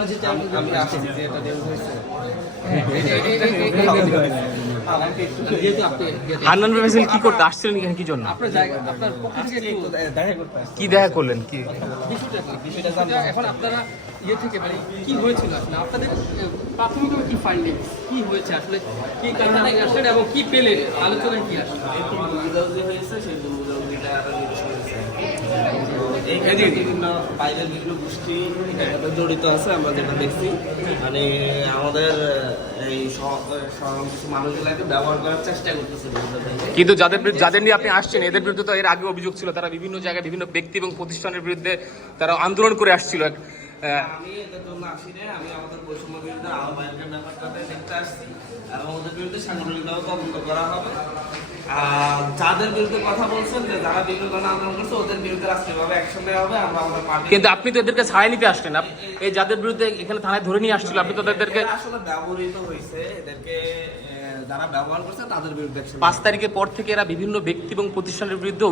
আমি আসছি যে এটা দেওয়া হয়েছে। হান্নান ফেসিল কি করতে? আসছিলেন এখানে কি জন্য? আপনার জায়গা আপনার পক্ষ থেকে একটু দেখা করতে আসছি। কি দেখা করলেন? কি? এখন আপনারা ইয়ে থেকে মানে কি হয়েছিল আসলে? আপনাদের প্রাথমিকভাবে কি ফাইন্ডিং কি হয়েছে আসলে? কি কারণে আপনি আসলেন এবং কি পেলেন? আলোচনায় কি আসলে? হয়েছে সেই বিভিন্ন বাইরের বিভিন্ন গোষ্ঠী জড়িত আছে, আমরা যেটা দেখছি। মানে আমাদের এই মানুষগুলাকে ব্যবহার করার চেষ্টা করতেছে কিন্তু যাদের যাদের নিয়ে আপনি আসছেন, এদের বিরুদ্ধে তো এর আগে অভিযোগ ছিল। তারা বিভিন্ন জায়গায় বিভিন্ন ব্যক্তি এবং প্রতিষ্ঠানের বিরুদ্ধে তারা আন্দোলন করে আসছিল। আমি এটার জন্য আসি না আমি আমাদের বৈষম্য বিরুদ্ধে আহ্বায়কের ব্যাপারটাতে দেখতে আসছি এবং ওদের বিরুদ্ধে সাংগঠনিকভাবে তদন্ত করা হবে। আর যাদের বিরুদ্ধে কথা বলছেন যে যারা বিভিন্ন ধরনের আন্দোলন করছে ওদের বিরুদ্ধে রাষ্ট্রীয়ভাবে অ্যাকশন নেওয়া হবে আমরা আমাদের পার্টি কিন্তু আপনি তো এদেরকে ছাড়াই নিতে আসলেন। এই যাদের বিরুদ্ধে এখানে থানায় ধরে নিয়ে আসছিল আপনি তো তাদেরকে আসলে ব্যবহৃত হয়েছে এদেরকে যারা ব্যবহার করছে তাদের বিরুদ্ধে পাঁচ তারিখের পর থেকে এরা বিভিন্ন ব্যক্তি এবং প্রতিষ্ঠানের বিরুদ্ধে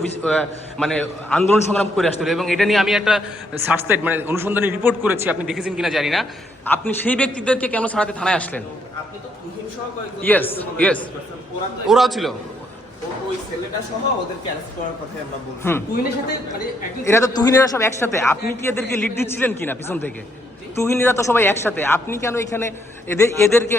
মানে আন্দোলন সংগ্রাম করে আসছিল এবং এটা নিয়ে আমি একটা সার্চ সাইট মানে অনুসন্ধানী রিপোর্ট করেছি আপনি দেখেছেন কিনা জানি না। আপনি সেই ব্যক্তিদেরকে কেন ছাড়াতে থানায় আসলেন। ওরা তো ওরাও ছিল। মানে এরা তো তুহিনেরা সব একসাথে। আপনি কি এদেরকে লিড দিচ্ছিলেন কিনা পিছন থেকে? তুহিনীরা তো সবাই একসাথে। আপনি কেন এখানে এদের এদেরকে